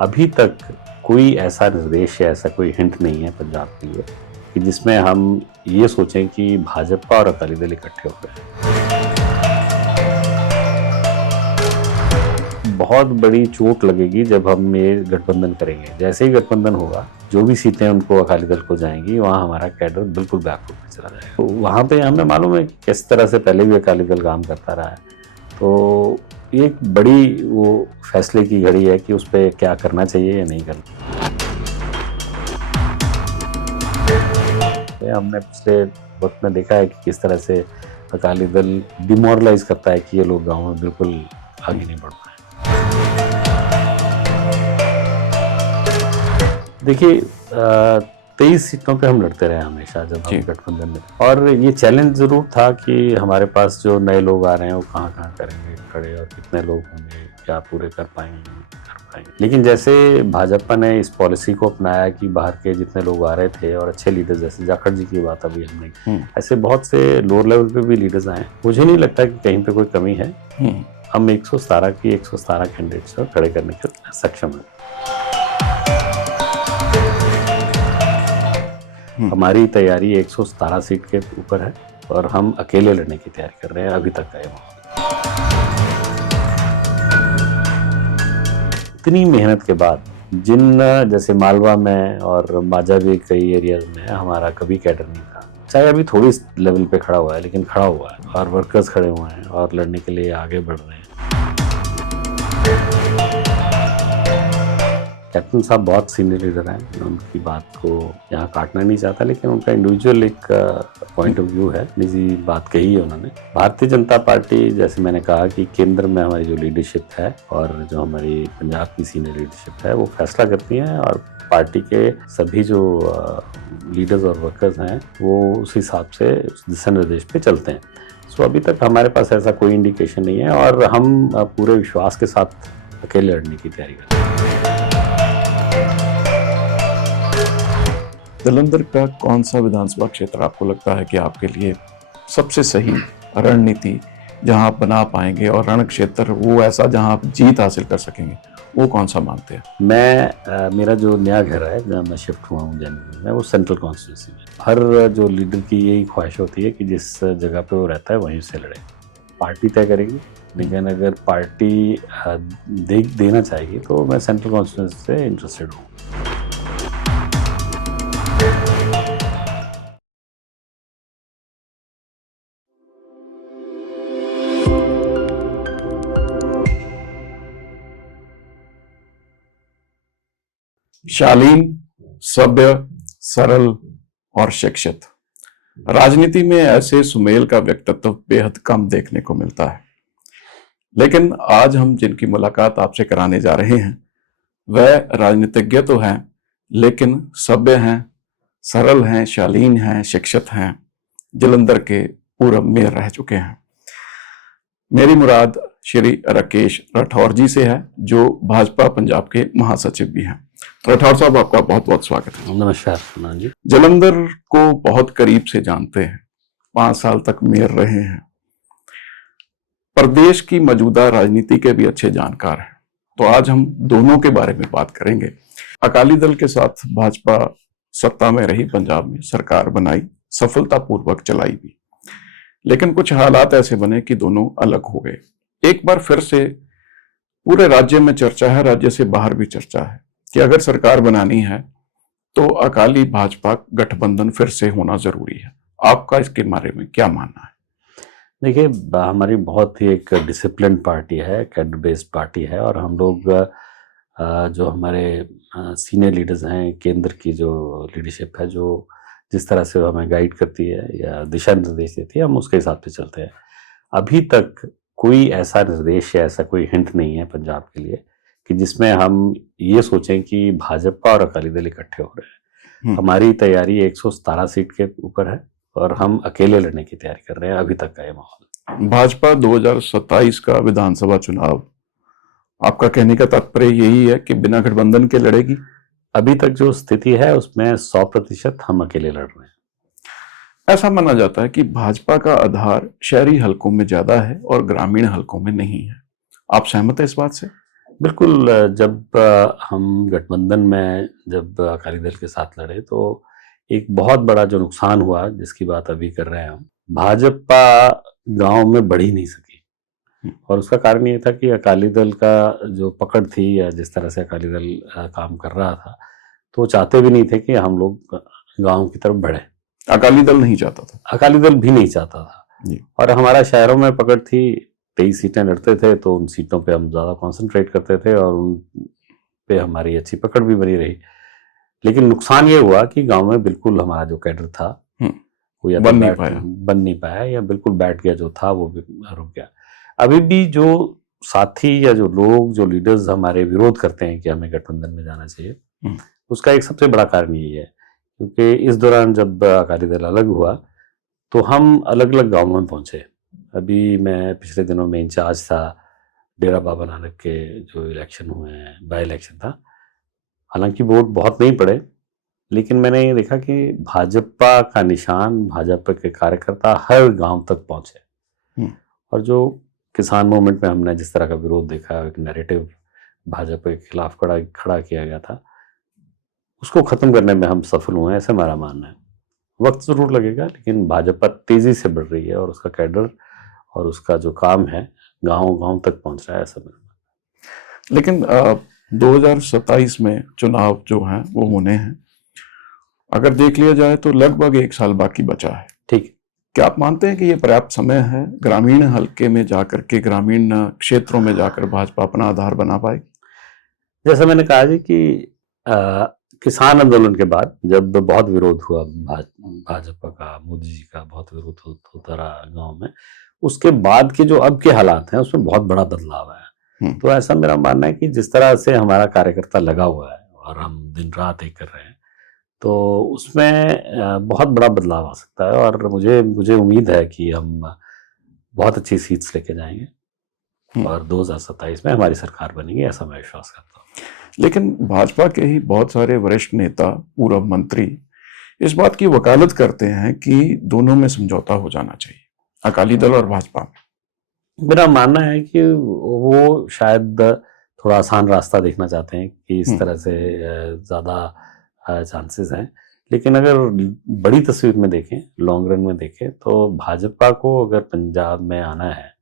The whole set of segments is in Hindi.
अभी तक कोई ऐसा निर्देश या ऐसा कोई हिंट नहीं है पंजाब के लिए कि जिसमें हम ये सोचें कि भाजपा और अकाली दल इकट्ठे हो गए। बहुत बड़ी चोट लगेगी जब हम ये गठबंधन करेंगे। जैसे ही गठबंधन होगा, जो भी सीटें उनको अकाली दल को जाएंगी, वहाँ हमारा कैडर बिल्कुल बैकफुट पे चला जाएगा। तो वहाँ पे हमें मालूम है कि किस तरह से पहले भी अकाली दल काम करता रहा है। तो ये एक बड़ी वो फैसले की घड़ी है कि उस पर क्या करना चाहिए या नहीं करना। हमने पिछले वक्त में देखा है कि किस तरह से अकाली दल डिमोरलाइज करता है कि ये लोग गाँव में बिल्कुल आगे नहीं बढ़ पाए। देखिए, 23 सीटों पे हम लड़ते रहे हमेशा जब हम गठबंधन में, और ये चैलेंज जरूर था कि हमारे पास जो नए लोग आ रहे हैं वो कहाँ कहाँ करेंगे खड़े, और कितने लोग होंगे, क्या पूरे कर पाएंगे। लेकिन जैसे भाजपा ने इस पॉलिसी को अपनाया कि बाहर के जितने लोग आ रहे थे और अच्छे लीडर्स, जैसे जाखड़ जी की बात अभी हमने, ऐसे बहुत से लोअर लेवल पे भी लीडर्स आए। मुझे नहीं लगता कि कहीं पे कोई कमी है। हम 117 की 117 कैंडिडेट्स को खड़े करने के सक्षम है। हमारी तैयारी 117 सीट के ऊपर है और हम अकेले लड़ने की तैयारी कर रहे हैं। अभी तक का ये माहौल, इतनी मेहनत के बाद, जिन जैसे मालवा में और माजा भी कई एरियाज में हमारा कभी कैडर नहीं था, चाहे अभी थोड़ी लेवल पे खड़ा हुआ है लेकिन खड़ा हुआ है, और वर्कर्स खड़े हुए हैं और लड़ने के लिए आगे बढ़ रहे हैं। कैप्टन साहब बहुत सीनियर लीडर हैं, मैं उनकी बात को यहाँ काटना नहीं चाहता, लेकिन उनका इंडिविजुअल एक पॉइंट ऑफ व्यू है, निजी बात कही है उन्होंने। भारतीय जनता पार्टी, जैसे मैंने कहा कि केंद्र में हमारी जो लीडरशिप है और जो हमारी पंजाब की सीनियर लीडरशिप है वो फैसला करती है, और पार्टी के सभी जो लीडर्स और वर्कर्स हैं वो उस हिसाब से दिशा निर्देश पे चलते हैं। सो अभी तक हमारे पास ऐसा कोई इंडिकेशन नहीं है, और हम पूरे विश्वास के साथ अकेले लड़ने की तैयारी करते हैं। जालंधर का कौन सा विधानसभा क्षेत्र आपको लगता है कि आपके लिए सबसे सही रणनीति जहां आप बना पाएंगे, और रण क्षेत्र वो ऐसा जहां आप जीत हासिल कर सकेंगे, वो कौन सा मानते हैं? मेरा जो नया घर है जहाँ मैं शिफ्ट हुआ हूँ जनवरी में, वो सेंट्रल कॉन्स्टिट्यूंसी में। हर जो लीडर की यही ख्वाहिश होती है कि जिस जगह पे वो रहता है वहीं से लड़े। पार्टी तय करेगी, लेकिन अगर पार्टी देना चाहेगी तो मैं सेंट्रल कॉन्स्टिट्यूंसी से इंटरेस्टेड हूँ। शालीन, सभ्य, सरल और शिक्षित। राजनीति में ऐसे सुमेल का व्यक्तित्व बेहद कम देखने को मिलता है, लेकिन आज हम जिनकी मुलाकात आपसे कराने जा रहे हैं वह राजनीतिज्ञ तो हैं, लेकिन सभ्य हैं, सरल हैं, शालीन हैं, शिक्षित हैं, जालंधर के पूर्व मेयर रह चुके हैं। मेरी मुराद श्री राकेश राठौर जी से है, जो भाजपा पंजाब के महासचिव भी हैं। राठौर साहब, आपका बहुत बहुत स्वागत है। नमस्कार जी। जालंधर को बहुत करीब से जानते हैं, 5 साल तक मेयर रहे हैं, प्रदेश की मौजूदा राजनीति के भी अच्छे जानकार हैं। तो आज हम दोनों के बारे में बात करेंगे। अकाली दल के साथ भाजपा सत्ता में रही, पंजाब में सरकार बनाई, सफलतापूर्वक चलाई भी, लेकिन कुछ हालात ऐसे बने कि दोनों अलग हो गए। एक बार फिर से पूरे राज्य में चर्चा है, राज्य से बाहर भी चर्चा है कि अगर सरकार बनानी है तो अकाली भाजपा गठबंधन फिर से होना जरूरी है। आपका इसके बारे में क्या मानना है? देखिए, हमारी बहुत ही एक डिसिप्लिन पार्टी है, कैडर बेस्ड पार्टी है, और हम लोग जो हमारे सीनियर लीडर्स हैं, केंद्र की जो लीडरशिप है, जो जिस तरह से हमें गाइड करती है या दिशा निर्देश देती है, हम उसके हिसाब से चलते हैं। अभी तक कोई ऐसा निर्देश या ऐसा कोई हिंट नहीं है पंजाब के लिए कि जिसमें हम ये सोचें कि भाजपा और अकाली दल इकट्ठे हो रहे हैं। हमारी तैयारी 117 सीट के ऊपर है और हम अकेले लड़ने की तैयारी कर रहे हैं। अभी तक का ये माहौल। भाजपा 2027 का विधानसभा चुनाव, आपका कहने का तात्पर्य यही है कि बिना गठबंधन के लड़ेगी? अभी तक जो स्थिति है उसमें 100% हम अकेले लड़ रहे हैं। ऐसा माना जाता है कि भाजपा का आधार शहरी हलकों में ज्यादा है और ग्रामीण हलकों में नहीं है। आप सहमत हैं इस बात से? बिल्कुल। जब हम गठबंधन में जब अकाली दल के साथ लड़े तो एक बहुत बड़ा जो नुकसान हुआ जिसकी बात अभी कर रहे हैं हम, भाजपा गांव में बढ़ ही नहीं सकी। और उसका कारण ये था कि अकाली दल का जो पकड़ थी या जिस तरह से अकाली दल काम कर रहा था, तो चाहते भी नहीं थे कि हम लोग गांव की तरफ बढ़े। अकाली दल नहीं चाहता था। अकाली दल भी नहीं चाहता था। और हमारा शहरों में पकड़ थी, 23 सीटें लड़ते थे तो उन सीटों पे हम ज़्यादा कंसंट्रेट करते थे और उन पे हमारी अच्छी पकड़ भी बनी रही। लेकिन नुकसान ये हुआ कि गांव में बिल्कुल हमारा जो कैडर था वो या बन नहीं पाया या बिल्कुल बैठ गया, जो था वो भी रुक गया। अभी भी जो साथी या जो लोग, जो लीडर्स हमारे विरोध करते हैं कि हमें गठबंधन में जाना चाहिए, उसका एक सबसे बड़ा कारण यही है क्योंकि इस दौरान जब अकाली दल अलग हुआ तो हम अलग अलग गाँवों में पहुंचे। अभी मैं पिछले दिनों में इंचार्ज था डेरा बाबा नानक के जो इलेक्शन हुए हैं, बाई इलेक्शन था। हालांकि वोट बहुत नहीं पड़े, लेकिन मैंने ये देखा कि भाजपा का निशान, भाजपा के कार्यकर्ता हर गांव तक पहुंचे। और जो किसान मूवमेंट में हमने जिस तरह का विरोध देखा, एक नैरेटिव भाजपा के खिलाफ खड़ा किया गया था, उसको खत्म करने में हम सफल हुए हैं, ऐसा हमारा मानना है। वक्त जरूर लगेगा, लेकिन भाजपा तेजी से बढ़ रही है और उसका कैडर और उसका जो काम है गांव गांव तक पहुंच रहा है, ऐसा मेरा मानना है। लेकिन 2027 में चुनाव जो हैं वो होने हैं। अगर देख लिया जाए तो लगभग 1 साल बाकी बचा है। ठीक, क्या आप मानते हैं कि ये पर्याप्त समय है ग्रामीण हलके में जाकर के, ग्रामीण क्षेत्रों में जाकर भाजपा अपना आधार बना पाएगी? जैसा मैंने कहा जी कि किसान आंदोलन के बाद जब बहुत विरोध हुआ भाजपा का, मोदी जी का बहुत विरोध होता रहा गांव में, उसके बाद के जो अब के हालात हैं उसमें बहुत बड़ा बदलाव आया। तो ऐसा मेरा मानना है कि जिस तरह से हमारा कार्यकर्ता लगा हुआ है और हम दिन रात एक कर रहे हैं, तो उसमें बहुत बड़ा बदलाव आ सकता है। और मुझे उम्मीद है कि हम बहुत अच्छी सीट्स लेके जाएंगे और 2027 में हमारी सरकार बनेगी, ऐसा मैं विश्वास करता हूँ। लेकिन भाजपा के ही बहुत सारे वरिष्ठ नेता, पूर्व मंत्री इस बात की वकालत करते हैं कि दोनों में समझौता हो जाना चाहिए, अकाली दल और भाजपा में। मेरा मानना है कि वो शायद थोड़ा आसान रास्ता देखना चाहते हैं कि इस तरह से ज़्यादा चांसेस हैं। लेकिन अगर बड़ी तस्वीर में देखें, लॉन्ग रन में देखें, तो भाजपा को अगर पंजाब में आना है,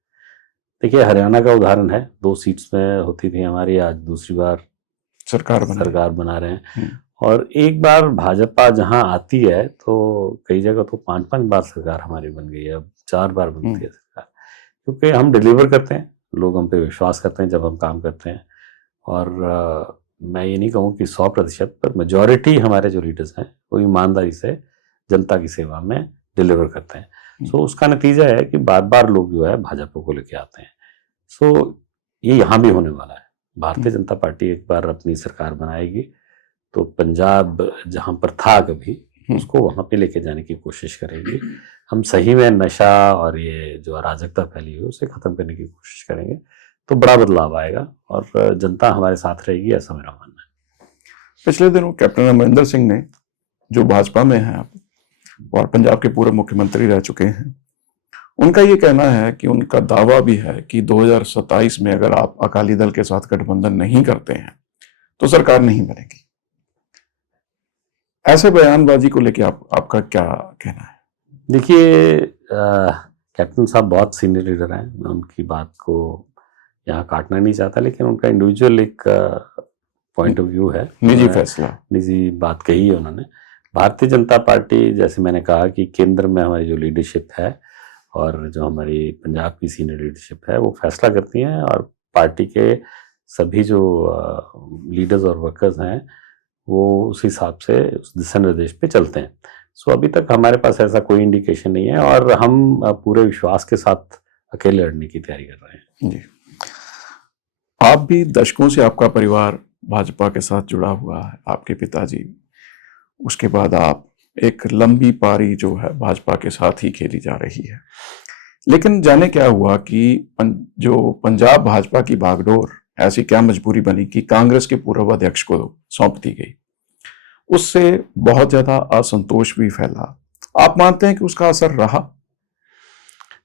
देखिए हरियाणा का उदाहरण है, 2 सीट्स में होती थी हमारी, आज दूसरी बार सरकार बना रहे हैं। और एक बार भाजपा जहां आती है तो कई जगह तो 5-5 बार सरकार हमारी बन गई है, अब 4 बार बनती है सरकार, क्योंकि हम डिलीवर करते हैं, लोग हम पे विश्वास करते हैं जब हम काम करते हैं। और मैं ये नहीं कहूँ कि 100%, पर मेजॉरिटी हमारे जो लीडर्स हैं वो ईमानदारी से जनता की सेवा में डिलीवर करते हैं। सो उसका नतीजा है कि बार बार लोग जो है भाजपा को लेके आते हैं। सो ये यहाँ भी होने वाला है। भारतीय जनता पार्टी एक बार अपनी सरकार बनाएगी तो पंजाब जहां पर था कभी, उसको वहां पे लेके जाने की कोशिश करेंगे। हम सही में नशा और ये जो अराजकता फैली है उसे खत्म करने की कोशिश करेंगे, तो बड़ा बदलाव आएगा और जनता हमारे साथ रहेगी, ऐसा मेरा मानना है। पिछले दिनों कैप्टन अमरिंदर सिंह ने, जो भाजपा में हैं और पंजाब के पूर्व मुख्यमंत्री रह चुके हैं, उनका ये कहना है कि उनका दावा भी है कि 2027 में अगर आप अकाली दल के साथ गठबंधन नहीं करते हैं तो सरकार नहीं बनेगी। ऐसे बयानबाजी को लेकर आपका क्या कहना है? देखिए, कैप्टन साहब बहुत सीनियर लीडर हैं, मैं उनकी बात को यहाँ काटना नहीं चाहता, लेकिन उनका इंडिविजुअल एक पॉइंट ऑफ व्यू है, निजी फैसला, निजी बात कही है उन्होंने। भारतीय जनता पार्टी, जैसे मैंने कहा कि केंद्र में हमारी जो लीडरशिप है और जो हमारी पंजाब की सीनियर लीडरशिप है वो फैसला करती हैं, और पार्टी के सभी जो लीडर्स और वर्कर्स हैं वो उस हिसाब से उस दिशा निर्देश पे चलते हैं। सो अभी तक हमारे पास ऐसा कोई इंडिकेशन नहीं है और हम पूरे विश्वास के साथ अकेले लड़ने की तैयारी कर रहे हैं। जी, आप भी दशकों से आपका परिवार भाजपा के साथ जुड़ा हुआ है, आपके पिताजी, उसके बाद आप, एक लंबी पारी जो है भाजपा के साथ ही खेली जा रही है। लेकिन जाने क्या हुआ कि जो पंजाब भाजपा की बागडोर, ऐसी क्या मजबूरी बनी कि कांग्रेस के पूर्व अध्यक्ष को सौंप दी गई। उससे बहुत ज्यादा असंतोष भी फैला। आप मानते हैं कि उसका असर रहा?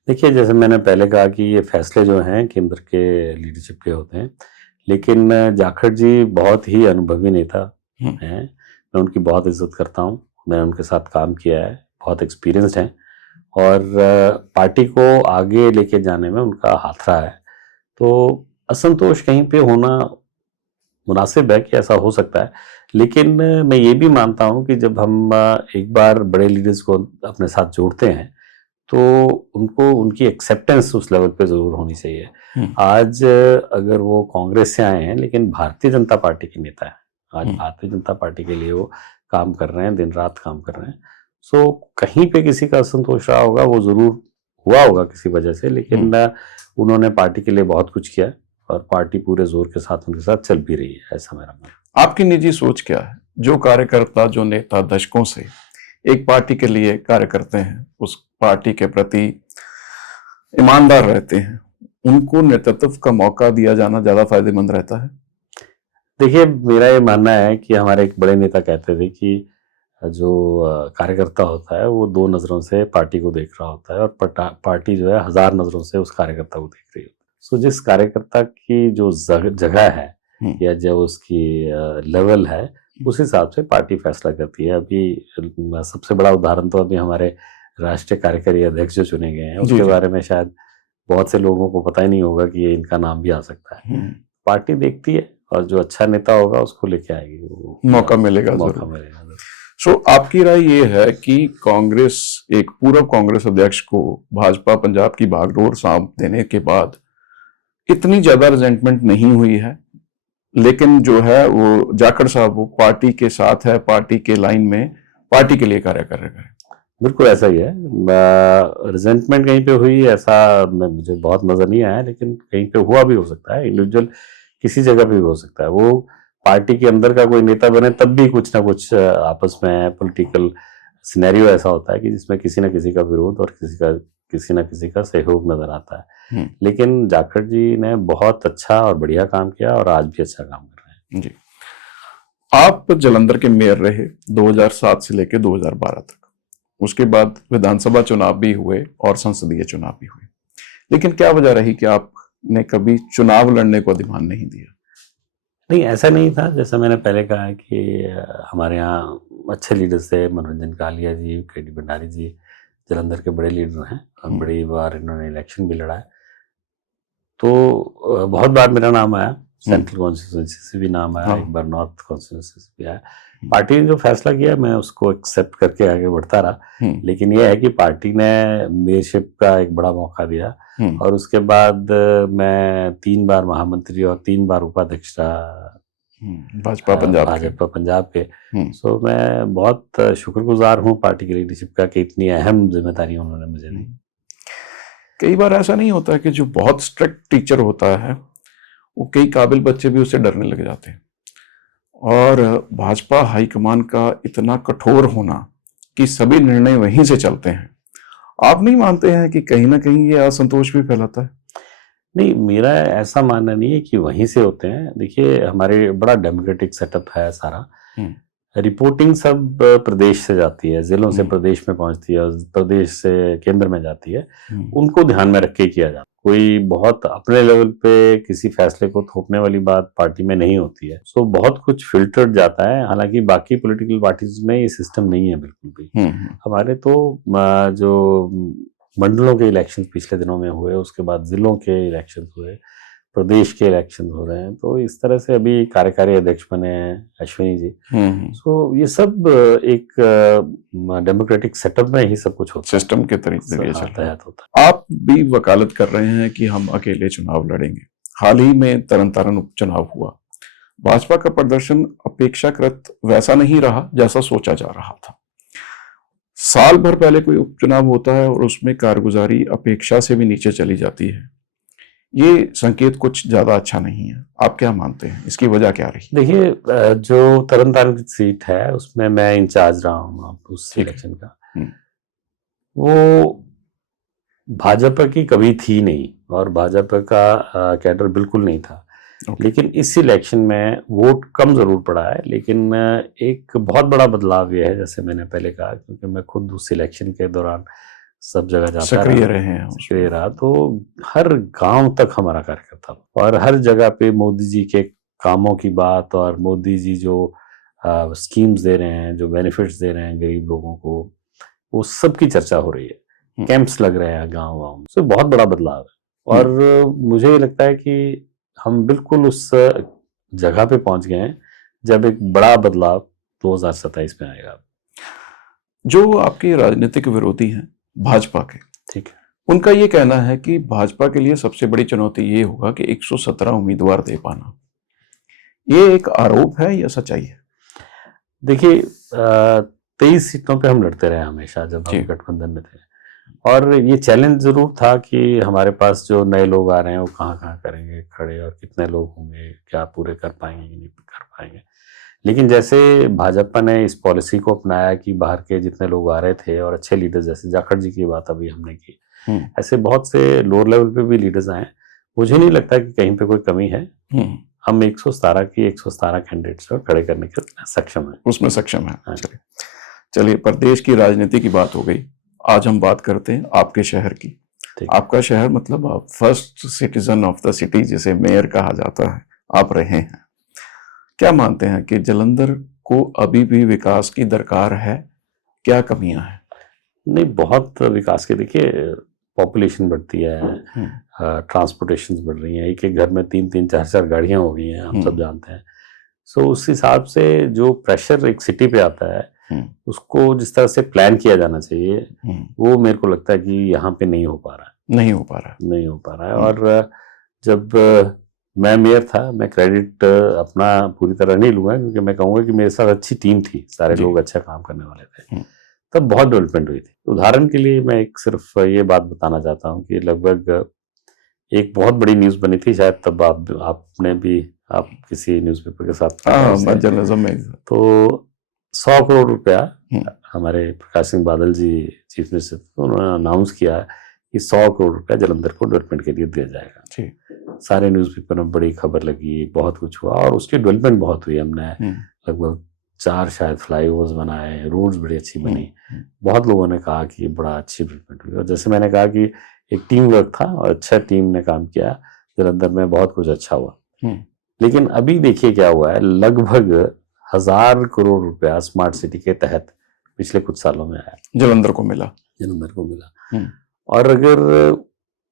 देखिए, जैसे मैंने पहले कहा कि ये फैसले जो हैं केंद्र के लीडरशिप के होते हैं, लेकिन जाखड़ जी बहुत ही अनुभवी नेता हम्म, हैं। मैं उनकी बहुत इज्जत करता हूँ, मैंने उनके साथ काम किया है, बहुत एक्सपीरियंस्ड हैं और पार्टी को आगे लेके जाने में उनका हाथ रहा है। तो असंतोष कहीं पे होना मुनासिब है कि ऐसा हो सकता है, लेकिन मैं ये भी मानता हूँ कि जब हम एक बार बड़े लीडर्स को अपने साथ जोड़ते हैं तो उनको उनकी एक्सेप्टेंस उस लेवल पे ज़रूर होनी चाहिए। हम्म, आज अगर वो कांग्रेस से आए हैं लेकिन भारतीय जनता पार्टी के नेता हैं, आज हम्म, भारतीय जनता पार्टी के लिए वो काम कर रहे हैं, दिन रात काम कर रहे हैं। सो कहीं पे किसी का असंतोष रहा होगा, वो ज़रूर हुआ होगा किसी वजह से, हम्म। लेकिन उन्होंने पार्टी के लिए बहुत कुछ किया है और पार्टी पूरे जोर के साथ उनके साथ चल भी रही है, ऐसा मेरा मानना है। आपकी निजी सोच क्या है? जो कार्यकर्ता, जो नेता दशकों से एक पार्टी के लिए कार्य करते हैं, उस पार्टी के प्रति ईमानदार रहते हैं, उनको नेतृत्व का मौका दिया जाना ज्यादा फायदेमंद रहता है? देखिए, मेरा ये मानना है कि हमारे एक बड़े नेता कहते थे कि जो कार्यकर्ता होता है वो 2 नज़रों से पार्टी को देख रहा होता है और पार्टी जो है 1000 नज़रों से उस कार्यकर्ता को देख रही है। सो जिस कार्यकर्ता की जो जगह है हम्म, या जो उसकी लेवल है, उस हिसाब से पार्टी फैसला करती है। अभी सबसे बड़ा उदाहरण तो अभी हमारे राष्ट्रीय कार्यकारी अध्यक्ष जो चुने गए हैं, जी उसके जी। बारे में शायद बहुत से लोगों को पता ही नहीं होगा कि ये इनका नाम भी आ सकता है। हम्म, पार्टी देखती है और जो अच्छा नेता होगा उसको लेके आएगी, वो मौका मिलेगा मौका जरूर। मिलेगा जरूर। सो आपकी राय ये है कि कांग्रेस, एक पूर्व कांग्रेस अध्यक्ष को भाजपा पंजाब की बागडोर सौंप देने के बाद इतनी ज्यादा रिजेंटमेंट नहीं हुई है, लेकिन जो है वो जाखड़ साहब वो पार्टी के साथ है, पार्टी के लाइन में पार्टी के लिए कार्य कर रहे हैं? बिल्कुल ऐसा ही है। रिजेंटमेंट कहीं पे हुई ऐसा मुझे बहुत नजर नहीं आया, लेकिन कहीं पे हुआ भी हो सकता है, इंडिविजुअल किसी जगह पे भी हो सकता है। वो पार्टी के अंदर का कोई नेता बने तब भी कुछ ना कुछ आपस में पॉलिटिकल सिनेरियो ऐसा होता है कि जिसमें किसी ना किसी का विरोध और किसी ना किसी का सहयोग नजर आता है। हम्म, लेकिन जाखड़ जी ने बहुत अच्छा और बढ़िया काम किया और आज भी अच्छा काम कर रहे हैं। जी। आप जालंधर के मेयर रहे 2007 से लेकर 2012 तक, उसके बाद विधानसभा चुनाव भी हुए और संसदीय चुनाव भी हुए, लेकिन क्या वजह रही कि आपने कभी चुनाव लड़ने को ध्यान नहीं दिया? नहीं, ऐसा नहीं था। जैसा मैंने पहले कहा है कि हमारे यहाँ अच्छे लीडर्स थे, मनोरंजन कालिया जी, केडी भंडारी जी जलंधर के बड़े लीडर हैं और हम्म, बड़ी बार इन्होंने इलेक्शन भी लड़ा है। तो बहुत बार मेरा नाम आया, सेंट्रल कॉन्स्टिट्यूंसी से भी नाम आया, हाँ, एक बार नॉर्थ कॉन्स्टिट्यूंसी से भी आया। पार्टी ने जो फैसला किया मैं उसको एक्सेप्ट करके आगे बढ़ता रहा। लेकिन यह है कि पार्टी ने मेयरशिप का एक बड़ा मौका दिया और उसके बाद मैं 3 बार महामंत्री और 3 बार उपाध्यक्ष रहा भाजपा पंजाब के। भाजपा पंजाब के। सो मैं बहुत शुक्रगुजार हूँ पार्टी की लीडरशिप का कि इतनी अहम जिम्मेदारी उन्होंने मुझे दी। कई बार ऐसा नहीं होता कि जो बहुत स्ट्रिक्ट टीचर होता है वो कई काबिल बच्चे भी उससे डरने लग जाते हैं, और भाजपा हाईकमान का इतना कठोर होना कि सभी निर्णय वहीं से चलते हैं, आप नहीं मानते हैं कि कहीं ना कहीं ये असंतोष भी फैलाता है? नहीं, मेरा ऐसा मानना नहीं है कि वहीं से होते हैं। देखिए, हमारे बड़ा डेमोक्रेटिक सेटअप है सारा। रिपोर्टिंग सब प्रदेश से जाती है, जिलों से प्रदेश में पहुंचती है और प्रदेश से केंद्र में जाती है। उनको ध्यान में रख के किया जाता है। कोई बहुत अपने लेवल पे किसी फैसले को थोपने वाली बात पार्टी में नहीं होती है। सो बहुत कुछ फिल्टर्ड जाता है। हालांकि बाकी पॉलिटिकल पार्टीज में ये सिस्टम नहीं है बिल्कुल भी। हमारे तो जो मंडलों के इलेक्शन पिछले दिनों में हुए, उसके बाद जिलों के इलेक्शन हुए, प्रदेश के इलेक्शन हो रहे हैं, तो इस तरह से अभी कार्यकारी अध्यक्ष बने हैं अश्विनी जी। सो ये सब एक डेमोक्रेटिक सेटअप में ही सब कुछ होता है, सिस्टम के तरीके से चल रहा है। होता है। आप भी वकालत कर रहे हैं कि हम अकेले चुनाव लड़ेंगे। हाल ही में तरन तारण उपचुनाव हुआ, भाजपा का प्रदर्शन अपेक्षाकृत वैसा नहीं रहा जैसा सोचा जा रहा था। साल भर पहले कोई उपचुनाव होता है और उसमें कारगुजारी अपेक्षा से भी नीचे चली जाती है, ये संकेत कुछ ज्यादा अच्छा नहीं है। आप क्या मानते हैं, इसकी वजह क्या रही? देखिए, जो तरन तारण की सीट है उसमें मैं इंचार्ज रहा हूँ उस इलेक्शन का। वो भाजपा की कभी थी नहीं और भाजपा का कैडर बिल्कुल नहीं था। लेकिन इस इलेक्शन में वोट कम जरूर पड़ा है, लेकिन एक बहुत बड़ा बदलाव यह है, जैसे मैंने पहले कहा, क्योंकि मैं खुद उस इलेक्शन के दौरान सब जगह जाता सक्रिय रहा, रहे हैं सक्रिय रहा। तो हर गांव तक हमारा कार्यकर्ता था और हर जगह पे मोदी जी के कामों की बात और मोदी जी जो स्कीम्स दे रहे हैं, जो बेनिफिट्स दे रहे हैं गरीब लोगों को, वो सब की चर्चा हो रही है। कैंप्स लग रहे हैं गांव गांव में, तो बहुत बड़ा बदलाव है। और मुझे ये लगता है कि हम बिल्कुल उस जगह पे पहुंच गए हैं जब एक बड़ा बदलाव 2027 में आएगा। जो आपके राजनीतिक विरोधी हैं भाजपा के, ठीक है, उनका ये कहना है कि भाजपा के लिए सबसे बड़ी चुनौती ये होगा कि 117 उम्मीदवार दे पाना। ये एक आरोप है या सच्चाई है? देखिए 23 सीटों पे हम लड़ते रहे हमेशा जब हम गठबंधन में थे, और ये चैलेंज जरूर था कि हमारे पास जो नए लोग आ रहे हैं वो कहाँ कहाँ करेंगे खड़े, और कितने लोग होंगे, क्या पूरे कर पाएंगे कि नहीं कर पाएंगे। लेकिन जैसे भाजपा ने इस पॉलिसी को अपनाया कि बाहर के जितने लोग आ रहे थे और अच्छे लीडर्स, जैसे जाखड़ जी की बात अभी हमने की, ऐसे बहुत से लोअर लेवल पे भी लीडर्स आए। मुझे नहीं लगता कि कहीं पे कोई कमी है। हम 117 कैंडिडेट्स को खड़े करने के सक्षम है, उसमें सक्षम है। चलिए, प्रदेश की राजनीति की बात हो गई, आज हम बात करते हैं आपके शहर की। आपका शहर मतलब आप first citizen of the city जिसे मेयर कहा जाता है, आप रहे हैं। क्या मानते हैं कि जालंधर को अभी भी विकास की दरकार है? क्या कमियां हैं? नहीं, बहुत विकास के, देखिए पॉपुलेशन बढ़ती है, ट्रांसपोर्टेशन बढ़ रही है, एक एक घर में 3-3, 4-4 गाड़ियां हो गई हैं, हम सब जानते हैं। सो उस हिसाब से जो प्रेशर एक सिटी पे आता है उसको जिस तरह से प्लान किया जाना चाहिए, वो मेरे को लगता है कि यहाँ पे नहीं हो पा रहा है। और जब मैं मेयर था, मैं क्रेडिट अपना पूरी तरह नहीं लूंगा, क्योंकि मैं कहूँगा कि मेरे साथ अच्छी टीम थी, सारे लोग अच्छा काम करने वाले थे, तब बहुत डेवलपमेंट हुई थी। उदाहरण के लिए मैं एक सिर्फ ये बात बताना चाहता हूँ कि लगभग एक बहुत बड़ी न्यूज़ बनी थी, शायद तब आपने भी, आप किसी न्यूज़पेपर के साथ, जर्नलिज्म में, तो 100 करोड़ रुपया हमारे प्रकाश सिंह बादल जी चीफ मिनिस्टर, उन्होंने अनाउंस किया कि 100 करोड़ रुपया जालंधर को डेवलपमेंट के लिए दिया जाएगा। सारे न्यूज़पेपर में बड़ी खबर लगी, बहुत कुछ हुआ और उसकी डेवलपमेंट बहुत हुई। हमने लगभग 4 शायद फ्लाईओवर्स बनाए, रोड्स बड़ी अच्छी बनी। बहुत लोगों ने कहा कि बड़ा अच्छी डेवलपमेंट हुई, और जैसे मैंने कहा कि एक टीम वर्क था और अच्छा टीम ने काम किया, जालंधर में बहुत कुछ अच्छा हुआ। लेकिन अभी देखिए क्या हुआ है, लगभग 1000 करोड़ रुपया स्मार्ट सिटी के तहत पिछले कुछ सालों में आया, जालंधर को मिला। और अगर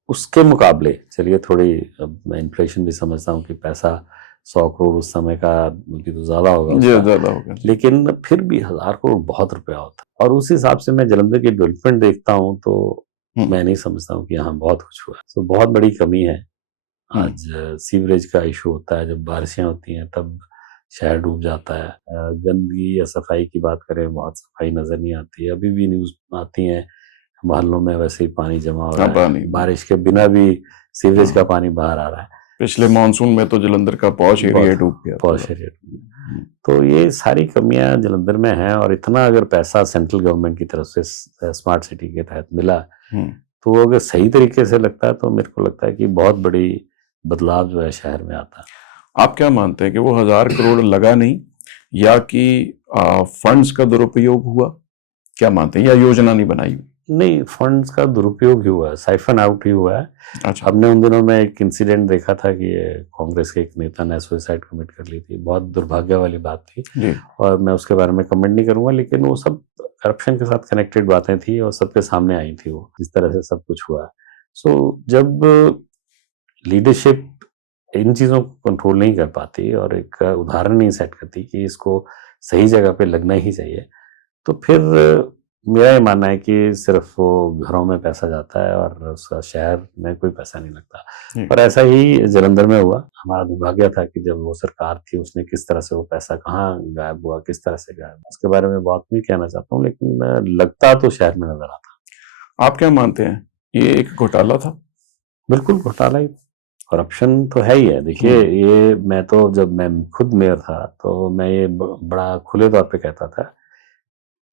उसके मुकाबले, चलिए थोड़ी, अब मैं इन्फ्लेशन भी समझता हूँ कि पैसा 100 करोड़ उस समय का मुझे तो ज्यादा होगा, लेकिन फिर भी 1000 करोड़ बहुत रुपया होता है। और उस हिसाब से मैं जालंधर की डेवलपमेंट देखता हूँ तो मैं नहीं समझता हूँ कि यहाँ बहुत कुछ हुआ। तो बहुत बड़ी कमी है। आज सीवरेज का इशू होता है, जब बारिशें होती हैं तब शहर डूब जाता है। गंदगी या सफाई की बात करें, बहुत सफाई नजर नहीं आती है। अभी भी न्यूज आती है मोहल्लों में वैसे ही पानी जमा हो रहा है, बारिश के बिना भी सीवरेज का पानी बाहर आ रहा है। पिछले मानसून में तो जालंधर का पॉश एरिया डूब गया। तो ये सारी कमियां जालंधर में हैं, और इतना अगर पैसा सेंट्रल गवर्नमेंट की तरफ से स्मार्ट सिटी के तहत मिला, तो अगर सही तरीके से लगता है तो मेरे को लगता है कि बहुत बड़ी बदलाव जो है शहर में आता है। आप क्या मानते हैं कि वो 1000 करोड़ लगा नहीं, या कि फंड्स का दुरुपयोग हुआ? क्या मानते हैं, या योजना नहीं बनाई? नहीं, फंड्स का दुरुपयोग ही हुआ है, साइफन आउट ही हुआ है। अच्छा। हमने उन दिनों में एक इंसिडेंट देखा था कि कांग्रेस के एक नेता ने सुसाइड कमिट कर ली थी, बहुत दुर्भाग्य वाली बात थी, और मैं उसके बारे में कमेंट नहीं करूंगा, लेकिन वो सब करप्शन के साथ कनेक्टेड बातें थी और सबके सामने आई थी वो, जिस तरह से सब कुछ हुआ। सो जब लीडरशिप इन चीजों को कंट्रोल नहीं कर पाती और एक उदाहरण नहीं सेट करती कि इसको सही जगह पे लगना ही चाहिए, तो फिर मेरा ये मानना है कि सिर्फ वो घरों में पैसा जाता है और उसका शहर में कोई पैसा नहीं लगता। और ऐसा ही जालंधर में हुआ। हमारा दुर्भाग्य था कि जब वो सरकार थी, उसने किस तरह से वो पैसा कहाँ गायब हुआ, किस तरह से गायब, उसके बारे में बहुत नहीं कहना चाहता हूँ, लेकिन लगता तो शहर में नजर आता। आप क्या मानते हैं, ये एक घोटाला था? बिल्कुल घोटाला ही, करप्शन तो है ही है। देखिए, ये मैं तो, जब मैं खुद मेयर था तो मैं ये बड़ा खुले तौर पे कहता था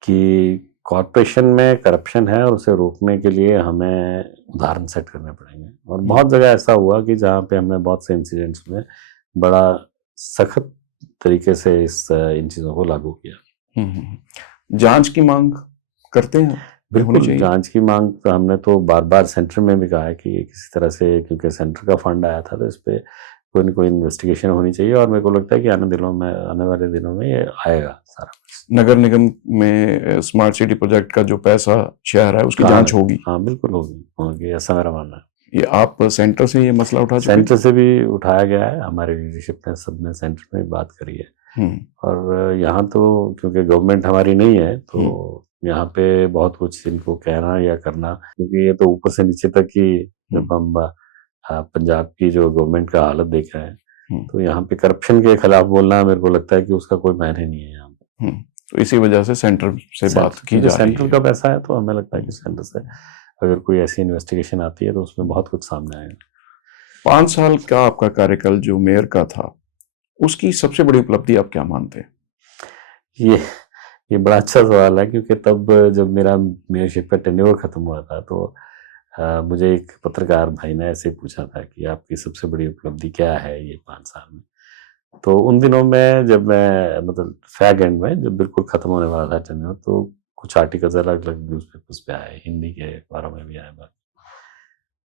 कि कॉर्पोरेशन में करप्शन है और उसे रोकने के लिए हमें उदाहरण सेट करने पड़ेंगे। और बहुत जगह ऐसा हुआ कि जहाँ पे हमने बहुत से इंसिडेंट्स में बड़ा सख्त तरीके से इन चीजों को लागू किया। जांच की मांग करते हैं? बिल्कुल चाहिए। जांच की मांग तो हमने तो बार बार सेंटर में भी कहा है कि किसी तरह से, क्योंकि सेंटर का फंड आया था, तो इस पे कोई न कोई इन्वेस्टिगेशन होनी चाहिए, और मेरे को लगता है कि आने वाले दिनों में ये आएगा सारा कुछ। नगर निगम में स्मार्ट सिटी प्रोजेक्ट का जो पैसा शहर है उसकी जांच होगी। हाँ बिल्कुल होगी, ऐसा मेरा मानना है। ये आप सेंटर से ये मसला उठा चुके सेंटर से भी उठाया गया है, हमारे लीडरशिप ने, सबने सेंटर में बात करी है। हैं? और यहाँ तो क्योंकि गवर्नमेंट हमारी नहीं है, तो यहाँ पे बहुत कुछ इनको कहना या करना, क्योंकि ये तो ऊपर से नीचे तक ही, जब हम पंजाब की जो गवर्नमेंट का हालत देख रहे हैं, तो यहाँ पे करप्शन के खिलाफ बोलना, मेरे को लगता है कि उसका कोई मायने नहीं है यहाँ पे। तो इसी वजह से सेंटर से बात की जा रही है। सेंट्रल का पैसा है, तो हमें लगता है कि सेंटर से अगर कोई ऐसी इन्वेस्टिगेशन आती है तो उसमें बहुत कुछ सामने आएगा। 5 साल का आपका कार्यकाल जो मेयर का था, उसकी सबसे बड़ी उपलब्धि आप क्या मानते हैं? ये बड़ा अच्छा सवाल है, क्योंकि तब जब मेरा मेयरशिप का टेन्योर खत्म हुआ था, तो मुझे एक पत्रकार भाई ने ऐसे पूछा था कि आपकी सबसे बड़ी उपलब्धि क्या है ये 5 साल में। तो उन दिनों में, जब मैं मतलब फैग एंड में, जब बिल्कुल खत्म होने वाला था टेन्योर, तो कुछ आर्टिकल्स अलग अलग न्यूज पेपर्स पे आए, हिंदी के अखबारों में भी आए बात।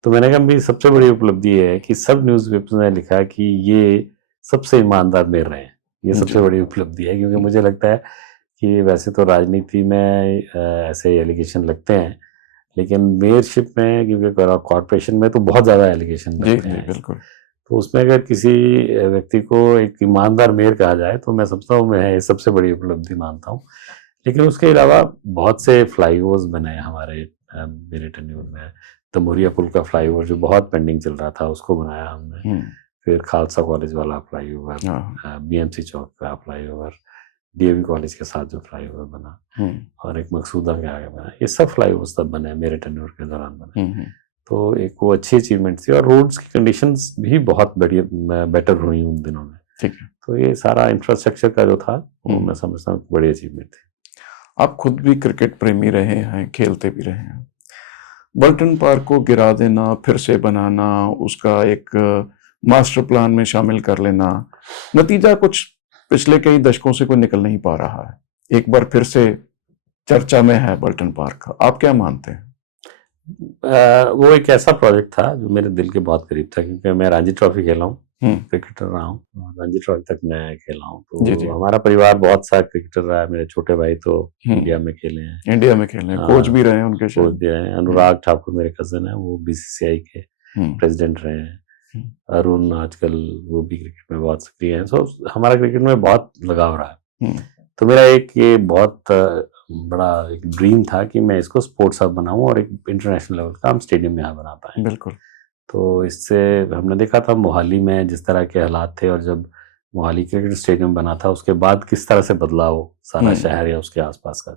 तो मैंने कहा मेरी सबसे बड़ी उपलब्धि ये है कि सब न्यूज पेपर्स ने लिखा कि ये सबसे ईमानदार मेयर रहे हैं। ये सबसे बड़ी उपलब्धि है, क्योंकि मुझे लगता है कि वैसे तो राजनीति में ऐसे एलिगेशन लगते हैं, लेकिन मेयरशिप में, क्योंकि कॉर्पोरेशन में तो बहुत ज्यादा एलिगेशन लगते हैं। बिल्कुल। तो उसमें अगर किसी व्यक्ति को एक ईमानदार मेयर कहा जाए, तो मैं समझता हूँ, मैं सबसे बड़ी उपलब्धि मानता हूँ। लेकिन उसके अलावा बहुत से फ्लाईओवर्स बने हमारे मेरे टेन्योर में। तमोरिया पुल का फ्लाईओवर जो बहुत पेंडिंग चल रहा था, उसको बनाया हमने। फिर खालसा कॉलेज वाला फ्लाईओवर, बीएमसी चौक का फ्लाईओवर, डीएवी कॉलेज के साथ जो फ्लाईओवर बना, और एक मकसूदा के आगे बना, ये सब फ्लाईओवर्स तब बने, मेरे टेन्योर के दौरान बने। तो एक वो अच्छी अचीवमेंट थी, और रोड्स की कंडीशंस भी बहुत बढ़िया बेटर हुई उन दिनों में। ठीक है। तो ये सारा इंफ्रास्ट्रक्चर का जो था, वो मैं समझता हूँ बड़ी अचीवमेंट थी। आप खुद भी क्रिकेट प्रेमी रहे हैं, खेलते भी रहे हैं। बल्टन पार्क को गिरा देना, फिर से बनाना, उसका एक मास्टर प्लान में शामिल कर लेना, नतीजा कुछ पिछले कई दशकों से कोई निकल नहीं पा रहा है। एक बार फिर से चर्चा में है बल्टन पार्क। आप क्या मानते हैं? वो एक ऐसा प्रोजेक्ट था जो मेरे दिल के बहुत करीब था, क्योंकि मैं रणजी ट्रॉफी खेला हूँ, क्रिकेटर रहा हूँ, रणजी ट्रॉफी तक मैं खेला हूँ। तो हमारा परिवार बहुत सा क्रिकेटर रहा है। मेरे छोटे भाई तो इंडिया में खेले हैं, कोच भी रहे हैं, उनके कोच भी रहे हैं। अनुराग ठाकुर मेरे कजन है, वो बीसीसीआई के प्रेसिडेंट रहे हैं। अरुण आजकल वो भी क्रिकेट में बहुत सक्रिय हैं। सो हमारा क्रिकेट में बहुत लगाव रहा है। तो मेरा एक ये बहुत बड़ा एक ड्रीम था कि मैं इसको स्पोर्ट्स हब बनाऊं, और एक इंटरनेशनल लेवल का हम स्टेडियम यहाँ बना पाए। बिल्कुल। तो इससे हमने देखा था मोहाली में जिस तरह के हालात थे, और जब मोहाली क्रिकेट स्टेडियम बना था, उसके बाद किस तरह से बदलाव सारा शहर या उसके आसपास का।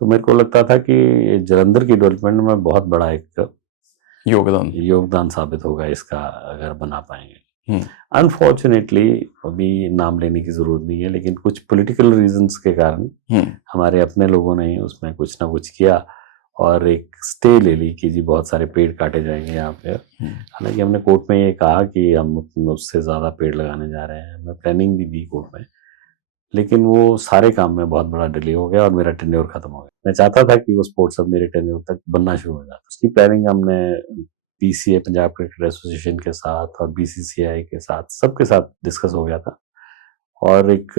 तो मेरे को लगता था कि जालंधर की डेवलपमेंट में बहुत बड़ा एक योगदान साबित होगा इसका, अगर बना पाएंगे। अनफॉर्चुनेटली, अभी नाम लेने की जरूरत नहीं है, लेकिन कुछ पॉलिटिकल रीजंस के कारण हमारे अपने लोगों ने ही उसमें कुछ ना कुछ किया, और एक स्टे ले ली कि जी बहुत सारे पेड़ काटे जाएंगे यहाँ पे। हालांकि हमने कोर्ट में ये कहा कि हम उससे ज्यादा पेड़ लगाने जा रहे हैं, हमने प्लानिंग भी दी कोर्ट में, लेकिन वो सारे काम में बहुत बड़ा डिले हो गया, और मेरा टेन्योर खत्म हो गया। मैं चाहता था कि वो स्पोर्ट्स हब मेरे टेन्योर तक बनना शुरू हो जाता। उसकी प्लानिंग हमने पीसीए, पंजाब क्रिकेट एसोसिएशन के साथ, और बीसीसीआई के साथ, सबके साथ डिस्कस हो गया था, और एक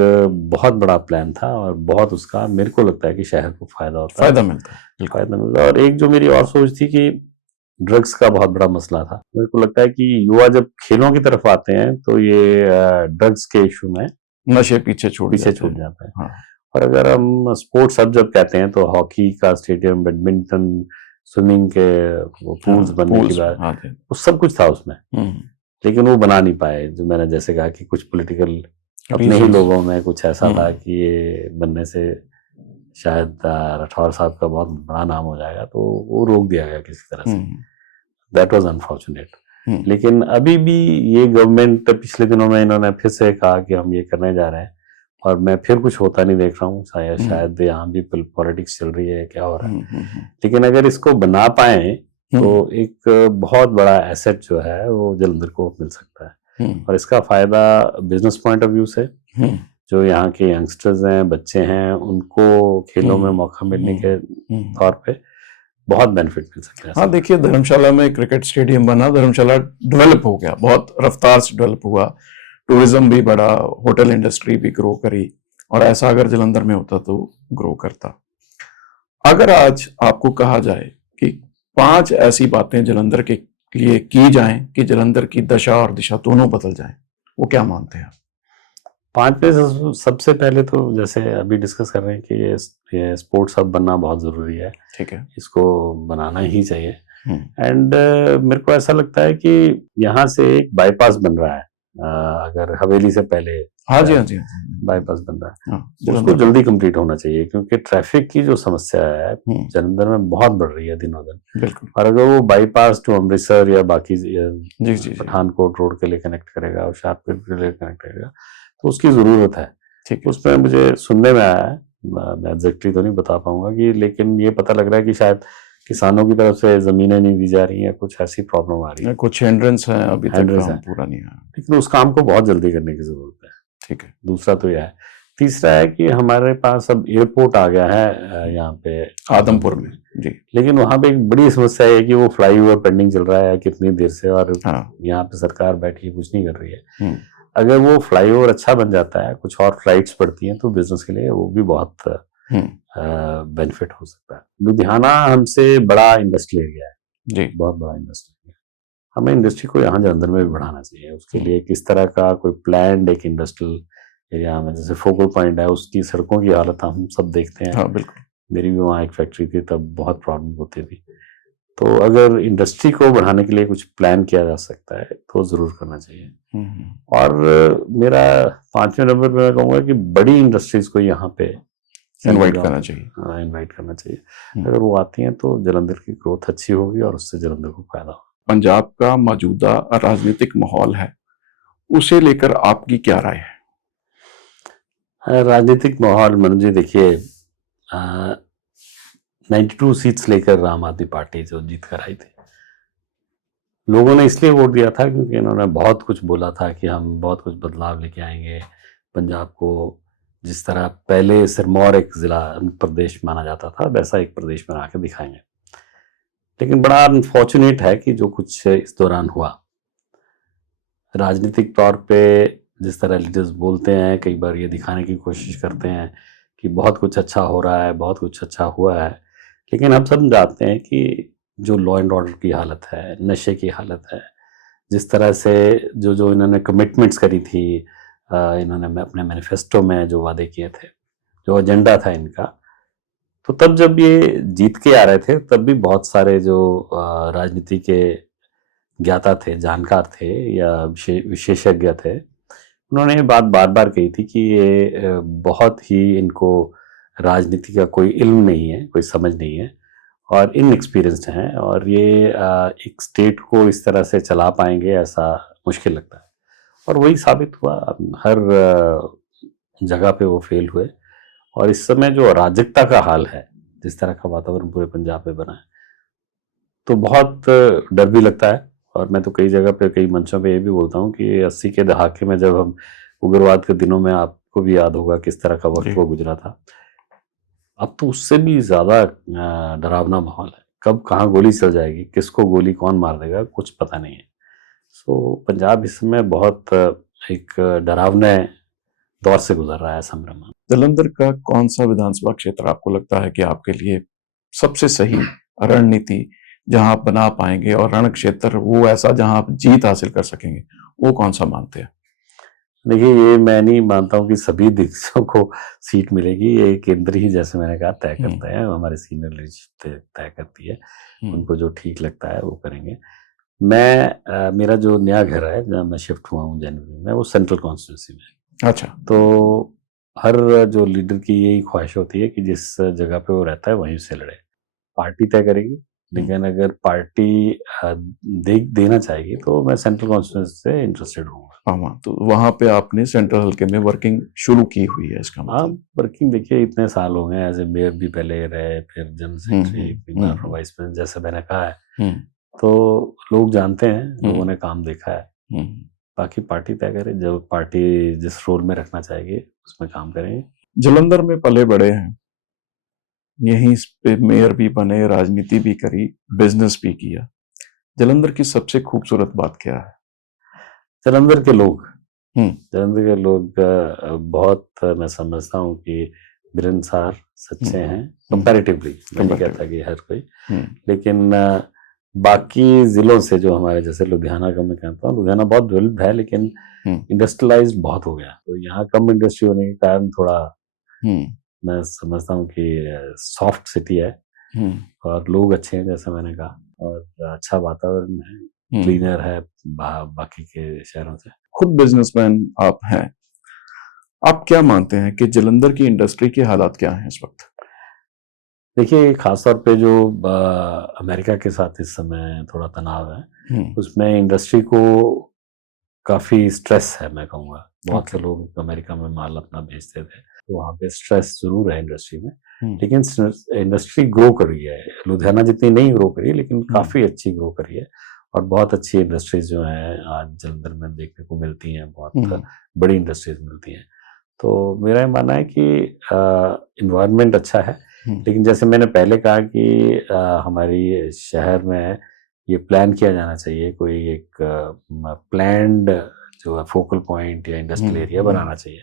बहुत बड़ा प्लान था, और बहुत उसका मेरे को लगता है कि शहर को फायदा मिलता है। और एक जो मेरी और सोच थी कि ड्रग्स का बहुत बड़ा मसला था। मेरे को लगता है कि युवा जब खेलों की तरफ आते हैं, तो ये ड्रग्स के इशू में नशे पीछे छूट जाते हैं। हाँ। और अगर हम स्पोर्ट्स हब जब कहते हैं, तो हॉकी का स्टेडियम, बैडमिंटन, स्विमिंग के पूल्स बनने की बात, वो सब कुछ था उसमें, लेकिन वो बना नहीं पाए। जो मैंने जैसे कहा कि कुछ पॉलिटिकल अपने ही लोगों में कुछ ऐसा था कि ये बनने से शायद राठौर साहब का बहुत बड़ा नाम हो जाएगा, तो वो रोक दिया गया किसी तरह से। That was unfortunate. लेकिन अभी भी ये गवर्नमेंट, पिछले दिनों में इन्होंने फिर से कहा कि हम ये करने जा रहे हैं, और मैं फिर कुछ होता नहीं देख रहा हूँ। शायद यहाँ भी पॉलिटिक्स चल रही है, क्या हो रहा है। लेकिन अगर इसको बना पाए, तो एक बहुत बड़ा एसेट जो है वो जालंधर को मिल सकता है, और इसका फायदा बिजनेस पॉइंट ऑफ व्यू से, जो यहाँ के यंगस्टर्स हैं, बच्चे हैं, उनको खेलों में मौका मिलने के तौर पे, बहुत बेनिफिट मिल सकता है। हाँ देखिए, धर्मशाला में क्रिकेट स्टेडियम बना, धर्मशाला डेवलप हो गया, बहुत रफ्तार से डेवलप हुआ, टूरिज्म भी बढ़ा, होटल इंडस्ट्री भी ग्रो करी, और ऐसा अगर जलंधर में होता तो ग्रो करता। अगर आज आपको कहा जाए कि 5 ऐसी बातें जलंधर के लिए की जाएं कि जलंधर की दशा और दिशा दोनों बदल जाएं, वो क्या मानते हैं? 5 में सबसे पहले तो जैसे अभी डिस्कस कर रहे हैं कि ये स्पोर्ट्स हब बनना बहुत ज़रूरी है, ठीक है। इसको बनाना ही चाहिए। एंड मेरे को ऐसा लगता है कि यहाँ से एक बाईपास बन रहा है, अगर हवेली से पहले हाँ जी, हाँ जी, बाईपास बन रहा है, हाँ, उसको जल्दी कंप्लीट होना चाहिए, क्योंकि ट्रैफिक की जो समस्या है जलंधर में बहुत बढ़ रही है दिनों दिन। बिल्कुल। और अगर वो बाईपास टू अमृतसर या बाकी जी, पठानकोट रोड के लिए कनेक्ट करेगा और शाहपुर के लिए कनेक्ट करेगा, तो उसकी ज़रूरत है। ठीक है। उसमें मुझे सुनने में आया है, मैं एग्जैक्टली तो नहीं बता पाऊंगा कि, लेकिन ये पता लग रहा है कि शायद किसानों की तरफ से जमीनें नहीं दी जा रही हैं, कुछ ऐसी प्रॉब्लम आ रही है, कुछ हिंड्रेंस है, अभी तक काम पूरा नहीं है, लेकिन उस काम को बहुत जल्दी करने की जरूरत है। ठीक है। दूसरा तो यह है। तीसरा है कि हमारे पास अब एयरपोर्ट आ गया है यहाँ पे आदमपुर में जी, लेकिन वहाँ पे एक बड़ी समस्या है कि वो फ्लाईओवर पेंडिंग चल रहा है कितनी देर से, और यहाँ पे सरकार बैठी कुछ नहीं कर रही है। अगर वो फ्लाईओवर अच्छा बन जाता है, कुछ और फ्लाइट्स पड़ती हैं, तो बिजनेस के लिए वो भी बहुत बेनिफिट हो सकता है। लुधियाना हमसे बड़ा इंडस्ट्रियल एरिया है जी, बहुत बड़ा इंडस्ट्रियल एरिया, हमें इंडस्ट्री को यहाँ जलंधर में भी बढ़ाना चाहिए। उसके लिए किस तरह का कोई प्लान एक इंडस्ट्रियल एरिया में, जैसे फोकल पॉइंट है, उसकी सड़कों की हालत हम सब देखते हैं। हाँ, बिल्कुल। मेरी भी वहाँ एक फैक्ट्री थी, तब बहुत प्रॉब्लम होती थी। तो अगर इंडस्ट्री को बढ़ाने के लिए कुछ प्लान किया जा सकता है तो जरूर करना चाहिए। और मेरा 5वें नंबर पर मैं कहूँगा कि बड़ी इंडस्ट्रीज को यहाँ पे इनवाइट करना चाहिए। हाँ, इनवाइट करना चाहिए। अगर वो आती हैं तो जलंधर की ग्रोथ अच्छी होगी और उससे जलंधर को फायदा होगा। पंजाब का मौजूदा राजनीतिक माहौल है, उसे लेकर आपकी क्या राय है? राजनीतिक माहौल मनोज जी, देखिए 92 सीट्स लेकर आम आदमी पार्टी जो जीत कर आई थी, लोगों ने इसलिए वोट दिया था क्योंकि इन्होंने बहुत कुछ बोला था कि हम बहुत कुछ बदलाव लेके आएंगे पंजाब को। जिस तरह पहले सिरमौर एक जिला प्रदेश माना जाता था, वैसा एक प्रदेश बना के दिखाएंगे। लेकिन बड़ा अनफॉर्चुनेट है कि जो कुछ इस दौरान हुआ, राजनीतिक तौर पे जिस तरह लीडर्स बोलते हैं, कई बार ये दिखाने की कोशिश करते हैं कि बहुत कुछ अच्छा हो रहा है, बहुत कुछ अच्छा हुआ है, लेकिन हम सब जानते हैं कि जो लॉ एंड ऑर्डर की हालत है, नशे की हालत है, जिस तरह से जो इन्होंने कमिटमेंट्स करी थी, इन्होंने अपने मैनिफेस्टो में जो वादे किए थे, जो एजेंडा था इनका, तो तब जब ये जीत के आ रहे थे तब भी बहुत सारे जो राजनीति के ज्ञाता थे, जानकार थे या विशेषज्ञ थे, उन्होंने ये बात बार बार कही थी कि ये बहुत ही इनको राजनीति का कोई इल्म नहीं है, कोई समझ नहीं है और इनएक्सपीरियंस्ड हैं, और ये एक स्टेट को इस तरह से चला पाएंगे ऐसा मुश्किल लगता है। और वही साबित हुआ, हर जगह पे वो फेल हुए। और इस समय जो अराजकता का हाल है, जिस तरह का वातावरण पूरे पंजाब में बना है, तो बहुत डर भी लगता है। और मैं तो कई जगह पे, कई मंचों पे ये भी बोलता हूँ कि 80 के दहाके में जब हम उग्रवाद के दिनों में, आपको भी याद होगा किस तरह का वक्त वो गुजरा था, अब तो उससे भी ज्यादा डरावना माहौल है। कब कहाँ गोली चल जाएगी, किसको गोली कौन मार देगा, कुछ पता नहीं है। सो पंजाब इस समय बहुत एक डरावने दौर से गुजर रहा है संभ्रम। जलंधर का कौन सा विधानसभा क्षेत्र आपको लगता है कि आपके लिए सबसे सही रणनीति जहां आप बना पाएंगे, और रण क्षेत्र वो ऐसा जहां आप जीत हासिल कर सकेंगे, वो कौन सा मानते हैं? देखिए, ये मैं नहीं मानता हूँ कि सभी दिग्गजों को सीट मिलेगी। ये केंद्र ही, जैसे मैंने कहा, तय करता है, हमारे सीनियर लीडरशिप तय करती है, उनको जो ठीक लगता है वो करेंगे। मैं मेरा जो नया घर है जहाँ मैं शिफ्ट हुआ हूँ जनवरी में, वो सेंट्रल कॉन्स्टिट्यूंसी में। अच्छा। तो हर जो लीडर की यही ख्वाहिश होती है कि जिस जगह पे वो रहता है वहीं से लड़े। पार्टी तय करेगी, लेकिन अगर पार्टी देना चाहेगी तो मैं सेंट्रल कॉन्स्टिट्यूंसी से इंटरेस्टेड हूँ। हाँ, तो वहां पे आपने सेंट्रल हल्के में वर्किंग शुरू की हुई है, इसका मतलब? हाँ, वर्किंग देखिए इतने साल हो गए, एज ए मेयर भी पहले रहे, फिर जनरल सेक्रेटरी, वाइस प्रेसिडेंट, जैसे मैंने कहा है, तो लोग जानते हैं, लोगों ने काम देखा है। बाकी पार्टी तय करे, जब पार्टी जिस रोल में रखना चाहेगी उसमें काम करेंगे। जलंधर में पले बड़े हैं, यहीं पे मेयर भी बने, राजनीति भी करी, बिजनेस भी किया। जालंधर की सबसे खूबसूरत बात क्या है? जालंधर के लोग, हम्म जालंधर के लोग बहुत, मैं समझता हूँ कि मिलनसार, सच्चे हैं कंपैरेटिवली। मैं नहीं कहता कि हर कोई, लेकिन बाकी जिलों से जो हमारे, जैसे लुधियाना का मैं कहता हूँ, लुधियाना बहुत डेवलप्ड है लेकिन इंडस्ट्रियलाइज बहुत हो गया, तो यहाँ कम इंडस्ट्री होने के कारण थोड़ा मैं समझता हूँ कि सॉफ्ट सिटी है और लोग अच्छे हैं जैसा मैंने कहा, और अच्छा वातावरण है, क्लीनर है बाकी के शहरों से। खुद बिजनेसमैन आप हैं, आप क्या मानते हैं कि जालंधर की इंडस्ट्री के हालात क्या हैं इस वक्त? देखिए, खासतौर पे जो अमेरिका के साथ इस समय थोड़ा तनाव है, उसमें इंडस्ट्री को काफी स्ट्रेस है, मैं कहूँगा। बहुत से लोग अमेरिका में माल अपना बेचते थे, तो वहाँ पे स्ट्रेस जरूर है इंडस्ट्री में, लेकिन इंडस्ट्री ग्रो कर रही है। लुधियाना जितनी नहीं ग्रो करी, लेकिन काफी अच्छी ग्रो करी है, और बहुत अच्छी इंडस्ट्रीज जो हैं आज जालंधर में देखने को मिलती हैं, बहुत बड़ी इंडस्ट्रीज मिलती हैं। तो मेरा ये मानना है कि इन्वायरमेंट अच्छा है, लेकिन जैसे मैंने पहले कहा कि हमारी शहर में ये प्लान किया जाना चाहिए, कोई एक प्लान्ड जो है फोकल पॉइंट या इंडस्ट्रियल एरिया बनाना चाहिए,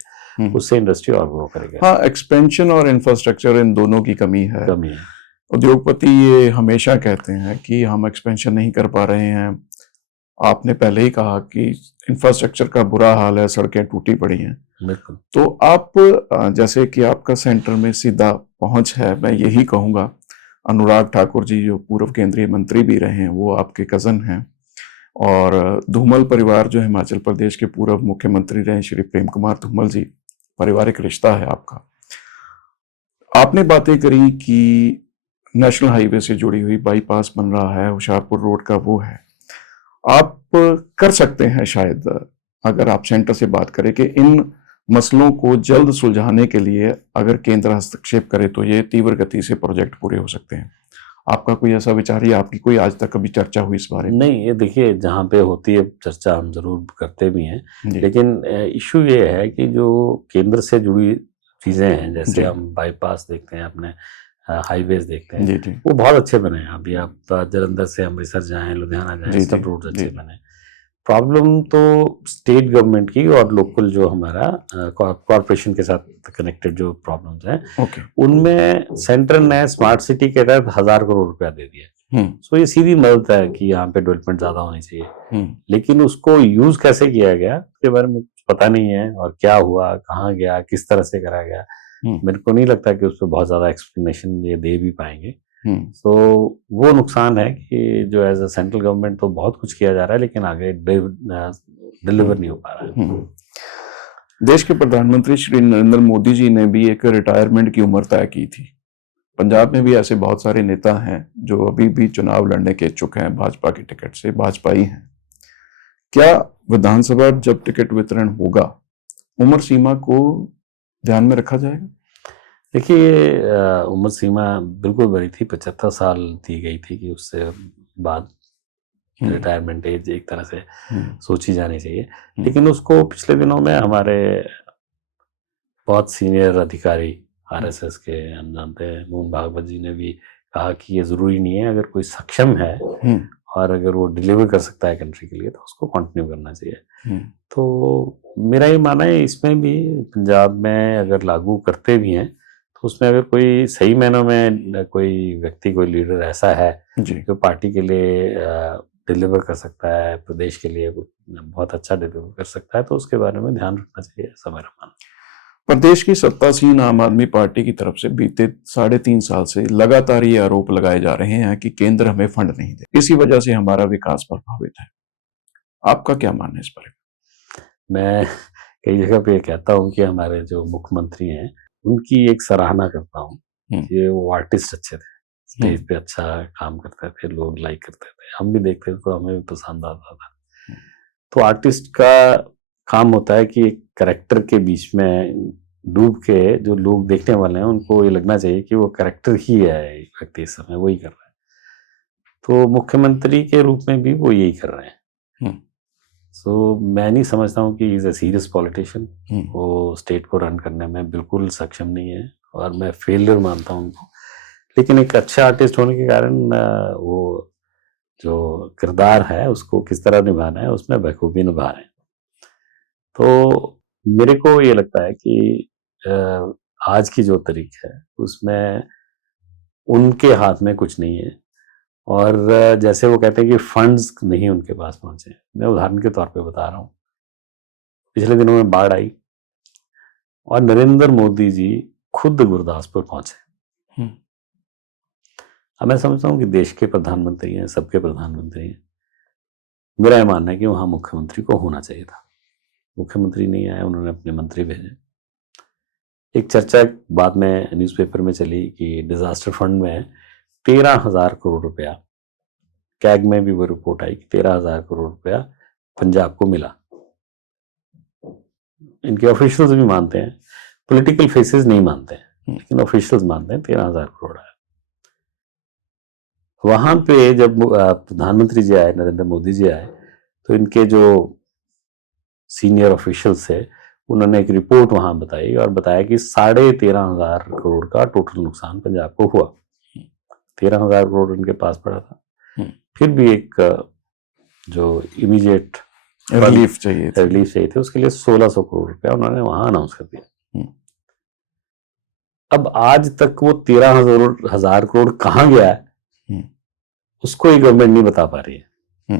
उससे इंडस्ट्री और ग्रो करेगा। हाँ, एक्सपेंशन और इंफ्रास्ट्रक्चर, इन दोनों की कमी है। उद्योगपति ये हमेशा कहते हैं कि हम एक्सपेंशन नहीं कर पा रहे हैं। आपने पहले ही कहा कि इंफ्रास्ट्रक्चर का बुरा हाल है, सड़कें टूटी पड़ी हैं। बिल्कुल। तो आप, जैसे कि आपका सेंटर में सीधा पहुंच है, मैं यही कहूंगा, अनुराग ठाकुर जी जो पूर्व केंद्रीय मंत्री भी रहे हैं, वो आपके कजन हैं, और धूमल परिवार जो हिमाचल प्रदेश के पूर्व मुख्यमंत्री रहे श्री प्रेम कुमार धूमल जी, पारिवारिक रिश्ता है आपका। आपने बातें करी कि नेशनल हाईवे से जुड़ी हुई बाईपास बन रहा है, होशियारपुर रोड का वो है। आप कर सकते हैं शायद, अगर आप सेंटर से बात करें, कि इन मसलों को जल्द सुलझाने के लिए अगर केंद्र हस्तक्षेप करे तो ये तीव्र गति से प्रोजेक्ट पूरे हो सकते हैं। आपका कोई ऐसा विचार, या आपकी कोई आज तक कभी चर्चा हुई इस बारे में? नहीं, ये देखिए, जहाँ पे होती है चर्चा हम जरूर करते भी हैं, लेकिन इशू ये है कि जो केंद्र से जुड़ी चीजें हैं, जैसे हम बाईपास देखते हैं, अपने हाईवेज देखते हैं, वो बहुत अच्छे बने हैं। अभी आप जालंधर से अमृतसर जाएं, लुधियाना जाएं, सब रोड अच्छे बने। प्रॉब्लम तो स्टेट गवर्नमेंट की और लोकल जो हमारा कॉर्पोरेशन के साथ कनेक्टेड जो प्रॉब्लम्स हैं, उनमें सेंटर ने स्मार्ट सिटी के तहत 1000 करोड़ रुपया दे दिया। सो ये सीधी मदद है कि यहाँ पे डेवलपमेंट ज्यादा होनी चाहिए, लेकिन उसको यूज कैसे किया गया उसके बारे में पता नहीं है, और क्या हुआ, कहाँ गया, किस तरह से करा गया, मेरे को नहीं लगता कि उस पर बहुत ज्यादा एक्सप्लेनेशन ये दे भी पाएंगे। तो वो नुकसान है कि जो एज अ सेंट्रल गवर्नमेंट तो बहुत कुछ किया जा रहा है, लेकिन आगे डिलीवर नहीं हो पा रहा है। देश के प्रधानमंत्री श्री नरेंद्र मोदी जी ने भी एक रिटायरमेंट की उम्र तय की थी। पंजाब में भी ऐसे बहुत सारे नेता हैं जो अभी भी चुनाव लड़ने के इच्छुक हैं, भाजपा की टिकट से, भाजपाई हैं। क्या विधानसभा जब टिकट वितरण होगा, उम्र सीमा को ध्यान में रखा जाएगा? देखिए, उम्र सीमा बिल्कुल बड़ी थी, 75 साल दी गई थी कि उससे बाद रिटायरमेंट एज एक तरह से सोची जानी चाहिए, लेकिन उसको पिछले दिनों में हमारे बहुत सीनियर अधिकारी आरएसएस के, हम जानते हैं, मोहन भागवत जी ने भी कहा कि ये जरूरी नहीं है, अगर कोई सक्षम है और अगर वो डिलीवर कर सकता है कंट्री के लिए तो उसको कंटिन्यू करना चाहिए। तो मेरा ये मानना है, इसमें भी पंजाब में अगर लागू करते भी हैं तो उसमें अगर कोई सही मायनों में कोई व्यक्ति, कोई लीडर ऐसा है जो पार्टी के लिए डिलीवर कर सकता है, प्रदेश के लिए बहुत अच्छा डिलीवर कर सकता है, तो उसके बारे में ध्यान रखना चाहिए, ऐसा मेरा मानना। प्रदेश की सत्तासीन आम आदमी पार्टी की तरफ से बीते 3.5 साल से लगातार ये आरोप लगाए जा रहे हैं कि केंद्र हमें फंड नहीं दे, इसी वजह से हमारा विकास प्रभावित है। आपका क्या मानना है इस पर? मैं कई जगह पे कहता हूँ कि हमारे जो मुख्यमंत्री हैं उनकी एक सराहना करता हूँ कि वो आर्टिस्ट अच्छे थे, स्टेज पे अच्छा काम करते थे, लोग लाइक करते थे, हम भी देखते थे तो हमें भी पसंद आता था। तो आर्टिस्ट का काम होता है कि एक कैरेक्टर के बीच में डूब के जो लोग देखने वाले हैं उनको ये लगना चाहिए कि वो कैरेक्टर ही है, व्यक्ति इस समय वही कर रहा है। तो मुख्यमंत्री के रूप में भी वो यही कर रहे हैं। सो मैं नहीं समझता हूँ कि इज अ सीरियस पॉलिटिशियन, वो स्टेट को रन करने में बिल्कुल सक्षम नहीं है, और मैं फेलियर मानता हूँ उनको। लेकिन एक अच्छा आर्टिस्ट होने के कारण वो जो किरदार है उसको किस तरह निभाना है उसमें बखूबी निभा रहे हैं। तो मेरे को ये लगता है कि आज की जो तारीख है उसमें उनके हाथ में कुछ नहीं है, और जैसे वो कहते हैं कि फंड्स नहीं उनके पास पहुंचे। मैं उदाहरण के तौर पे बता रहा हूँ, पिछले दिनों में बाढ़ आई और नरेंद्र मोदी जी खुद गुरदासपुर पहुंचे। अब मैं समझता हूँ कि देश के प्रधानमंत्री हैं, सबके प्रधानमंत्री हैं, मेरा यह मानना है कि वहां मुख्यमंत्री को होना चाहिए था। मुख्यमंत्री नहीं आए, उन्होंने अपने मंत्री भेजे। एक चर्चा बाद में न्यूज़पेपर में चली कि डिजास्टर फंड में 13,000 करोड़ रुपया, कैग में भी वो रिपोर्ट आई कि 13,000 करोड़ रुपया पंजाब को मिला। इनके ऑफिशियल्स भी मानते हैं, पॉलिटिकल फेसेस नहीं मानते हैं, लेकिन ऑफिशियल्स मानते हैं 13,000 करोड़ है। वहां पे जब प्रधानमंत्री जी आए, नरेंद्र मोदी जी आए, तो इनके जो सीनियर ऑफिशियल्स थे उन्होंने एक रिपोर्ट वहां बताई और बताया कि 13,500 करोड़ का टोटल नुकसान पंजाब को हुआ। 13,000 करोड़ उनके पास पड़ा था, फिर भी एक जो इमीडिएट रिलीफ चाहिए थे उसके लिए 1,600 करोड़ रुपया उन्होंने वहां अनाउंस कर दिया। अब आज तक वो 13,000 करोड़ कहाँ गया है उसको ही गवर्नमेंट नहीं बता पा रही है,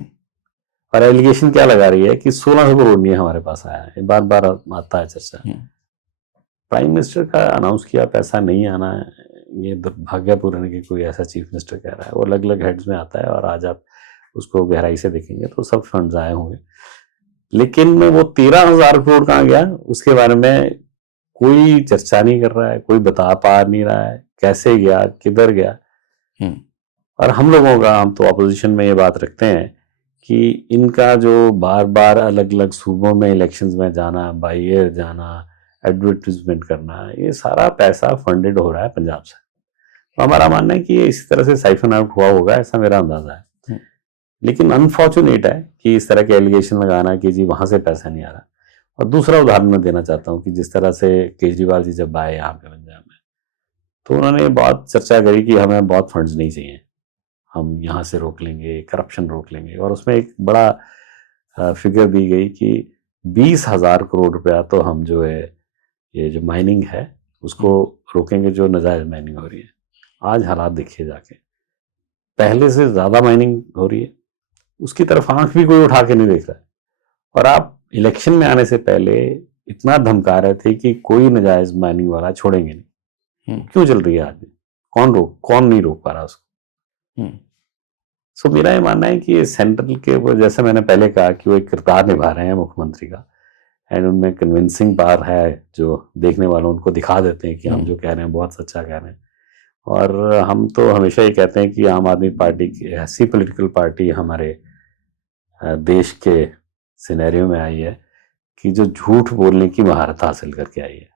और एलिगेशन क्या लगा रही है कि 1,600 करोड़ नहीं हमारे पास आया है। बार बार आता है चर्चा। प्राइम मिनिस्टर का अनाउंस किया पैसा नहीं आना है, ये दुर्भाग्यपूर्ण है कि कोई ऐसा चीफ मिनिस्टर कह रहा है। वो अलग अलग हेड्स में आता है और आज आप उसको गहराई से देखेंगे तो सब फंड्स आए होंगे, लेकिन वो 13,000 करोड़ कहाँ गया उसके बारे में कोई चर्चा नहीं कर रहा है, कोई बता पा नहीं रहा है कैसे गया, किधर गया। और हम तो अपोजिशन में ये बात रखते हैं कि इनका जो बार बार अलग अलग सूबों में इलेक्शंस में जाना, बाई ईयर जाना, एडवर्टीजमेंट करना, ये सारा पैसा फंडेड हो रहा है पंजाब से। तो हमारा मानना है कि ये इसी तरह से साइफन आउट हुआ होगा, ऐसा मेरा अंदाजा है। लेकिन अनफॉर्चुनेट है कि इस तरह के एलिगेशन लगाना कि जी वहां से पैसा नहीं आ रहा। और दूसरा उदाहरण मैं देना चाहता हूँ कि जिस तरह से केजरीवाल जी जब आए यहाँ पे पंजाब में, तो उन्होंने बहुत चर्चा करी कि हमें बहुत फंड्स नहीं चाहिए, हम यहाँ से रोक लेंगे, करप्शन रोक लेंगे। और उसमें एक बड़ा फिगर दी गई कि 20,000 करोड़ रुपया तो हम जो है ये जो माइनिंग है उसको रोकेंगे, जो नाजायज माइनिंग हो रही है। आज हालात देखिए जाके, पहले से ज्यादा माइनिंग हो रही है, उसकी तरफ आंख भी कोई उठा के नहीं देख रहा है। और आप इलेक्शन में आने से पहले इतना धमका रहे थे कि कोई नाजायज माइनिंग वाला छोड़ेंगे नहीं। क्यों चल रही है आज भी? कौन नहीं रोक पा रहा उसको? सो मेरा ये मानना है कि ये सेंट्रल के, वो जैसे मैंने पहले कहा कि वो एक किरदार निभा रहे हैं मुख्यमंत्री का, एंड उनमें कन्विंसिंग पावर है जो देखने वालों उनको दिखा देते हैं कि हम जो कह रहे हैं बहुत सच्चा कह रहे हैं। और हम तो हमेशा ही कहते हैं कि आम आदमी पार्टी की ऐसी पॉलिटिकल पार्टी हमारे देश के सिनेरियो में आई है कि जो झूठ बोलने की महारत हासिल करके आई है।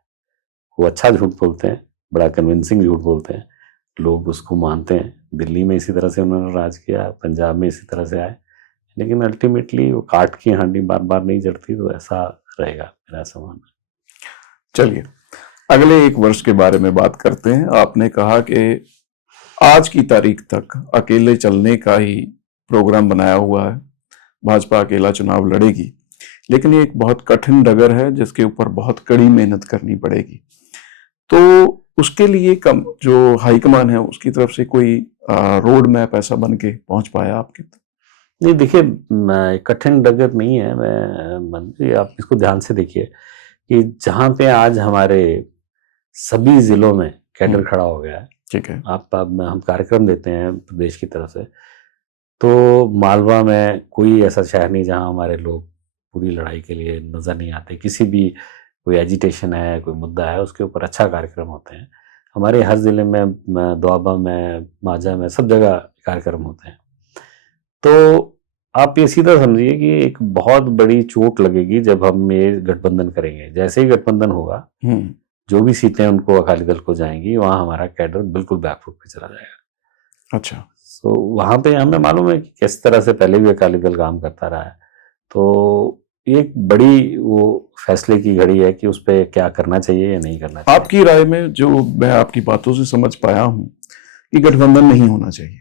वो अच्छा झूठ बोलते हैं, बड़ा कन्विंसिंग झूठ बोलते हैं, लोग उसको मानते हैं। दिल्ली में इसी तरह से उन्होंने राज किया, पंजाब में इसी तरह से आए, लेकिन अल्टीमेटली वो काट की हांडी बार बार नहीं जड़ती। तो ऐसा रहेगा मेरा ऐसा मानना। चलिए अगले 1 वर्ष के बारे में बात करते हैं। आपने कहा कि आज की तारीख तक अकेले चलने का ही प्रोग्राम बनाया हुआ है, भाजपा अकेला चुनाव लड़ेगी, लेकिन ये एक बहुत कठिन डगर है जिसके ऊपर बहुत कड़ी मेहनत करनी पड़ेगी। तो उसके लिए जो हाईकमान है उसकी तरफ से कोई रोड मैप ऐसा बन के पहुंच पाया आपके? नहीं, देखिए कठिन डगर नहीं है। मंत्री आप इसको ध्यान से देखिए कि जहां पे आज हमारे सभी जिलों में कैडर खड़ा हो गया है, ठीक है, हम कार्यक्रम देते हैं प्रदेश की तरफ से, तो मालवा में कोई ऐसा शहर नहीं जहां हमारे लोग पूरी लड़ाई के लिए नजर नहीं आते। किसी भी कोई एजिटेशन है, कोई मुद्दा है, उसके ऊपर अच्छा कार्यक्रम होते हैं। हमारे हर जिले में, दोआबा में, माझा में, सब जगह कार्यक्रम होते हैं। तो आप ये सीधा समझिए कि एक बहुत बड़ी चोट लगेगी जब हम ये गठबंधन करेंगे। जैसे ही गठबंधन होगा, जो भी सीटें उनको अकाली दल को जाएंगी, वहां हमारा कैडर बिल्कुल बैकफुट पे चला जाएगा। अच्छा, तो वहां पे हमें मालूम है कि किस तरह से पहले भी अकाली दल काम करता रहा है। तो एक बड़ी वो फैसले की घड़ी है कि उस पर क्या करना चाहिए या नहीं करना चाहिए। आपकी राय में, जो मैं आपकी बातों से समझ पाया हूं कि गठबंधन नहीं होना चाहिए?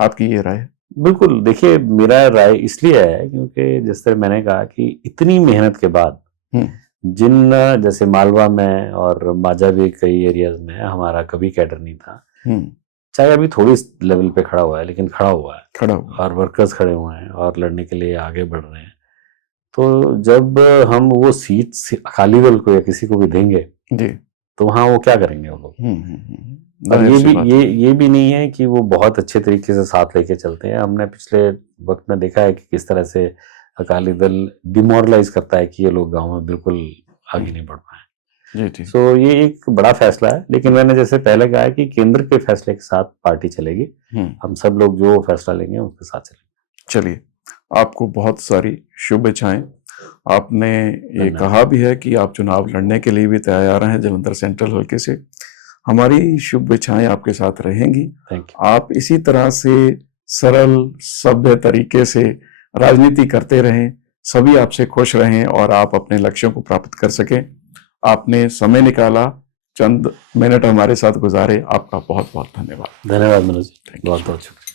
आपकी ये राय है? बिल्कुल, देखिए मेरा राय इसलिए है क्योंकि जिस तरह मैंने कहा कि इतनी मेहनत के बाद जिन जैसे मालवा में और माझा भी कई एरियाज में हमारा कभी कैडर नहीं था, चाहे अभी थोड़ी लेवल पे खड़ा हुआ है लेकिन खड़ा हुआ है और वर्कर्स खड़े हुए हैं और लड़ने के लिए आगे बढ़ रहे हैं। तो जब हम वो सीट अकाली दल को या किसी को भी देंगे जी, तो वहाँ वो क्या करेंगे वो लोग। और ये भी नहीं है कि वो बहुत अच्छे तरीके से साथ लेके चलते हैं। हमने पिछले वक्त में देखा है कि किस तरह से अकाली दल डिमोरलाइज करता है कि ये लोग गांव में बिल्कुल आगे नहीं बढ़ पाए। तो ये एक बड़ा फैसला है, लेकिन मैंने जैसे पहले कहा है कि केंद्र के फैसले के साथ पार्टी चलेगी। हम सब लोग जो फैसला लेंगे उसके साथ चलेंगे। चलिए, आपको बहुत सारी शुभेच्छाएं। आपने ये कहा भी है कि आप चुनाव लड़ने के लिए भी तैयार हैं जलंधर सेंट्रल हल्के से। हमारी शुभेच्छाएं आपके साथ रहेंगी। आप इसी तरह से सरल सभ्य तरीके से राजनीति करते रहें, सभी आपसे खुश रहें और आप अपने लक्ष्यों को प्राप्त कर सकें। आपने समय निकाला, चंद मिनट हमारे साथ गुजारे, आपका बहुत बहुत धन्यवाद। धन्यवाद मनोज, बहुत बहुत शुक्रिया।